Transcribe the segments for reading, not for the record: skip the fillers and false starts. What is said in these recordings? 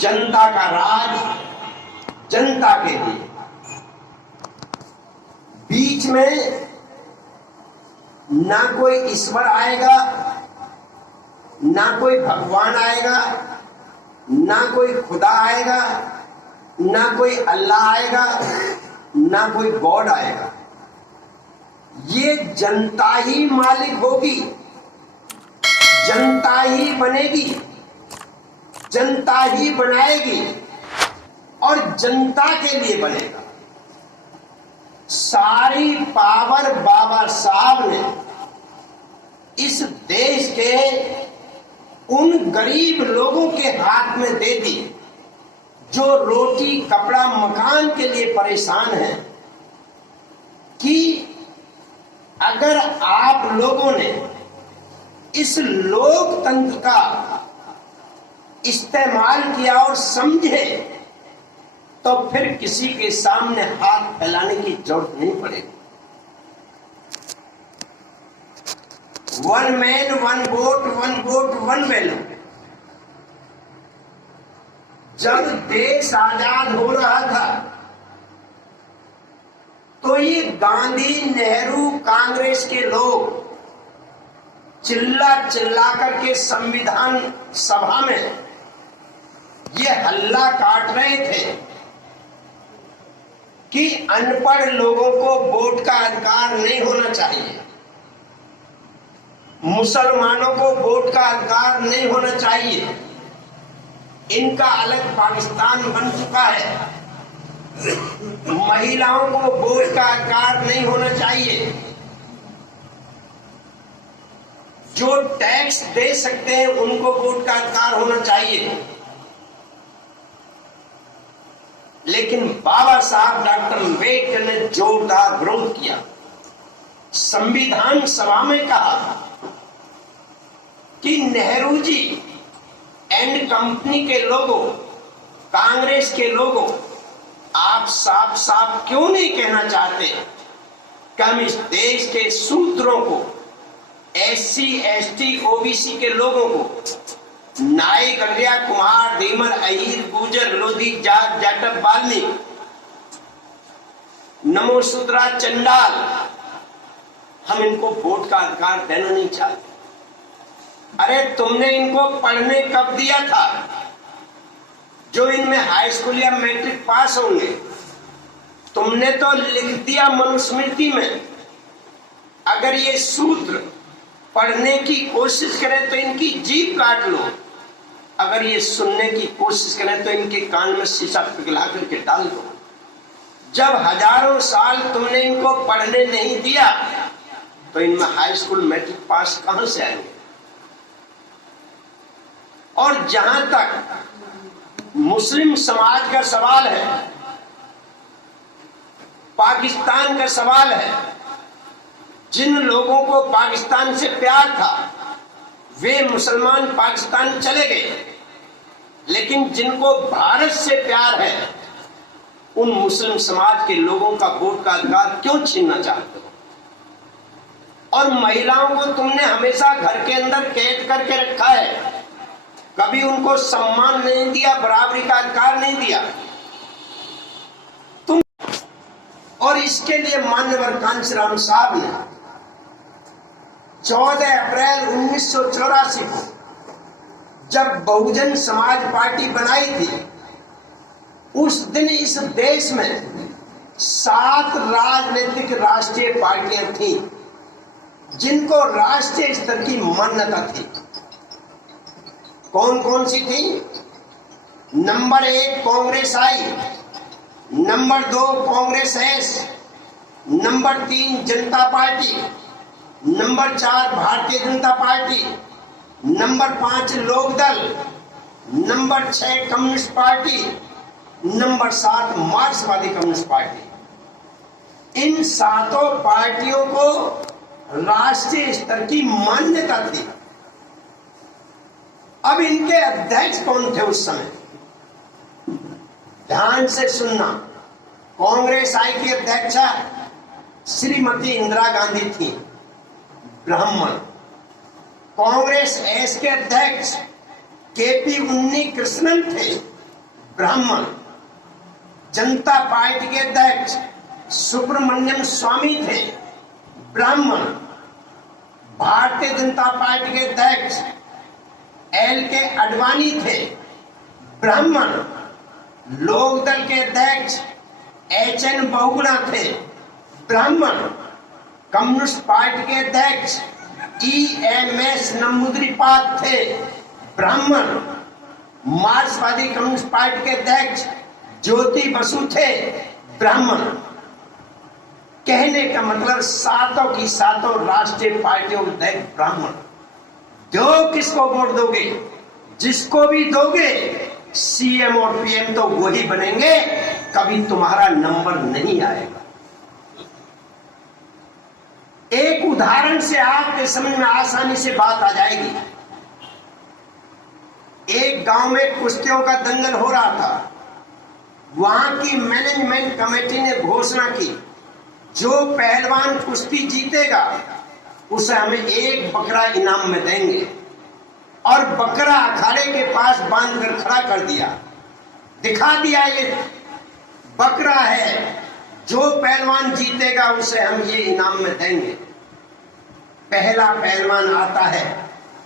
जनता का राज, जनता के लिए। बीच में ना कोई ईश्वर आएगा, ना कोई भगवान आएगा, ना कोई खुदा आएगा, ना कोई अल्लाह आएगा, ना कोई गॉड आएगा। ये जनता ही मालिक होगी, जनता ही बनेगी, जनता ही बनाएगी और जनता के लिए बनेगा। सारी पावर बाबा साहब ने इस देश के उन गरीब लोगों के हाथ में दे दी जो रोटी कपड़ा मकान के लिए परेशान हैं, कि अगर आप लोगों ने इस लोकतंत्र का इस्तेमाल किया और समझे तो फिर किसी के सामने हाथ फैलाने की जरूरत नहीं पड़ेगी। One man one vote one value. जब देश आजाद हो रहा था तो ये गांधी, नेहरू, कांग्रेस के लोग चिल्ला चिल्ला करके संविधान सभा में ये हल्ला काट रहे थे कि अनपढ़ लोगों को वोट का अधिकार नहीं होना चाहिए, मुसलमानों को वोट का अधिकार नहीं होना चाहिए, इनका अलग पाकिस्तान बन चुका है, महिलाओं को वोट का अधिकार नहीं होना चाहिए, जो टैक्स दे सकते हैं उनको वोट का अधिकार होना चाहिए। लेकिन बाबा साहब डॉक्टर अम्बेडकर ने जोरदार विरोध किया। संविधान सभा में कहा कि नेहरू जी एंड कंपनी के लोगों, कांग्रेस के लोगों, आप साफ साफ क्यों नहीं कहना चाहते कि हम इस देश के शूद्रों को, एससी, एसटी, ओबीसी के लोगों को, नाई, गलिया, कुमार, धीमर, अहीर, गुजर, लोधी, जाट, जाटव, वाल्मीकि, नमो शूद्रा, चंडाल, हम इनको वोट का अधिकार देना नहीं चाहते। अरे तुमने इनको पढ़ने कब दिया था? जो इनमें हाई स्कूल या मैट्रिक पास होंगे, तुमने तो लिख दिया मनुस्मृति में। अगर ये सूत्र पढ़ने की कोशिश करें तो इनकी जीभ काट लो, अगर ये सुनने की कोशिश करें तो इनके कान में शीशा पिघला करके डाल दो। जब हजारों साल तुमने इनको पढ़ने नहीं दिया तो इनमें हाई स्कूल मैट्रिक पास कहां से आएंगे? और जहां तक मुस्लिम समाज का सवाल है, पाकिस्तान का सवाल है, जिन लोगों को पाकिस्तान से प्यार था वे मुसलमान पाकिस्तान चले गए, लेकिन जिनको भारत से प्यार है उन मुस्लिम समाज के लोगों का वोट का अधिकार क्यों छीनना चाहते हो? और महिलाओं को तुमने हमेशा घर के अंदर कैद करके रखा है, कभी उनको सम्मान नहीं दिया, बराबरी का अधिकार नहीं दिया तुम। और इसके लिए माननीय कांशीराम साहब ने 14 अप्रैल 1984 को जब बहुजन समाज पार्टी बनाई थी, उस दिन इस देश में 7 राजनीतिक राष्ट्रीय पार्टियां थीं जिनको राष्ट्रीय स्तर की मान्यता थी। कौन कौन सी थी? Number 1 Congress I, number 2 Congress S, number 3 Janata Party, number 4 Bharatiya Janata Party, number 5 Lokdal, number 6 communist party, number 7 मार्क्सवादी कम्युनिस्ट पार्टी। इन 7 पार्टियों को राष्ट्रीय स्तर की मान्यता थी। अब इनके अध्यक्ष कौन थे उस समय? ध्यान से सुनना। कांग्रेस आई की अध्यक्षा श्रीमती इंदिरा गांधी थी, ब्राह्मण। कांग्रेस एस के अध्यक्ष केपी उन्नी कृष्णन थे, ब्राह्मण। जनता पार्टी के अध्यक्ष सुब्रमण्यम स्वामी थे, ब्राह्मण। भारतीय जनता पार्टी के अध्यक्ष LK आडवाणी थे, ब्राह्मण। लोकदल के अध्यक्ष HN बहुगुणा थे, ब्राह्मण। कम्युनिस्ट पार्टी के अध्यक्ष EMS नंबूद्रीपाद थे, ब्राह्मण। मार्क्सवादी कम्युनिस्ट पार्टी के अध्यक्ष ज्योति बसु थे, ब्राह्मण। कहने का मतलब सातों की सातों राष्ट्रीय पार्टियों के अध्यक्ष ब्राह्मण। दो किसको वोट दोगे? जिसको भी दोगे CM और PM तो वही बनेंगे, कभी तुम्हारा नंबर नहीं आएगा। एक उदाहरण से आपके समझ में आसानी से बात आ जाएगी। एक गांव में कुश्तियों का दंगल हो रहा था। वहां की मैनेजमेंट कमेटी ने घोषणा की, जो पहलवान कुश्ती जीतेगा उसे हमें एक बकरा इनाम में देंगे। और बकरा अखाड़े के पास बांधकर खड़ा कर दिया, दिखा दिया ये बकरा है, जो पहलवान जीतेगा उसे हम ये इनाम में देंगे। पहला पहलवान आता है,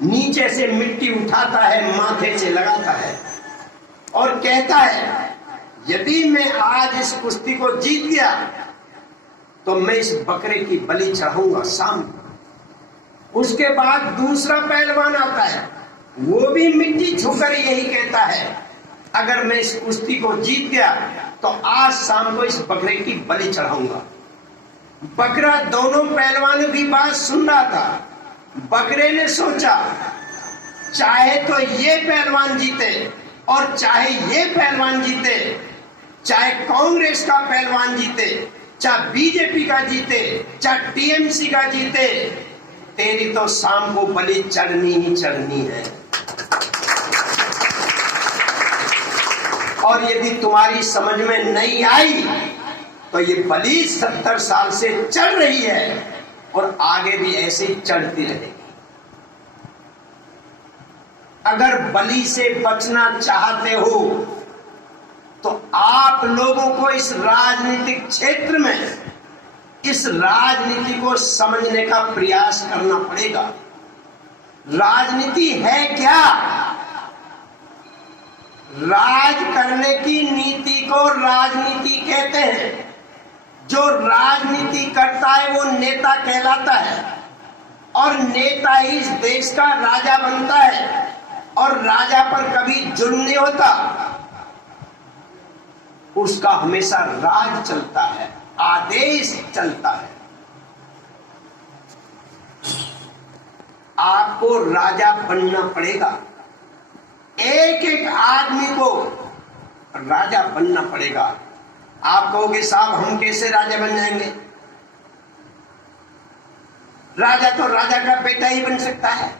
नीचे से मिट्टी उठाता है, माथे से लगाता है और कहता है, यदि मैं आज इस कुश्ती को जीत गया तो मैं इस बकरे की बलि चढ़ाऊंगा शाम को। उसके बाद दूसरा पहलवान आता है, वो भी मिट्टी छूकर यही कहता है, अगर मैं इस कुश्ती को जीत गया तो आज शाम को इस बकरे की बलि चढ़ाऊंगा। बकरा दोनों पहलवानों की बात सुन रहा था। बकरे ने सोचा, चाहे तो ये पहलवान जीते और चाहे ये पहलवान जीते, चाहे कांग्रेस का पहलवान जीते, चाहे बीजेपी का जीते, चाहे TMC का जीते, तेरी तो शाम को बलि चढ़नी ही चढ़नी है। और यदि तुम्हारी समझ में नहीं आई तो ये बलि 70 साल से चढ़ रही है और आगे भी ऐसे ही चढ़ती रहेगी। अगर बलि से बचना चाहते हो तो आप लोगों को इस राजनीतिक क्षेत्र में इस राजनीति को समझने का प्रयास करना पड़ेगा। राजनीति है क्या? राज करने की नीति को राजनीति कहते हैं। जो राजनीति करता है वो नेता कहलाता है और नेता ही इस देश का राजा बनता है और राजा पर कभी जुल्म नहीं होता, उसका हमेशा राज चलता है, आदेश चलता है। आपको राजा बनना पड़ेगा, एक एक आदमी को राजा बनना पड़ेगा। आप कहोगे साहब हम कैसे राजा बन जाएंगे? राजा तो राजा का बेटा ही बन सकता है।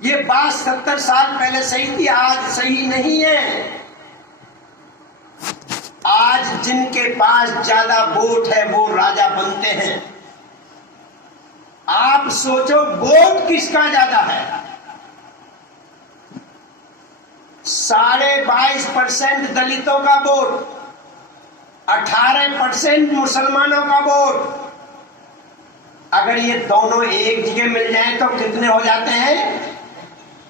ये बात 70 साल पहले सही थी, आज सही नहीं है। आज जिनके पास ज्यादा वोट है वो राजा बनते हैं। आप सोचो वोट किसका ज्यादा है? 22.5% दलितों का वोट, 18% मुसलमानों का वोट। अगर ये दोनों एक जगह मिल जाए तो कितने हो जाते हैं?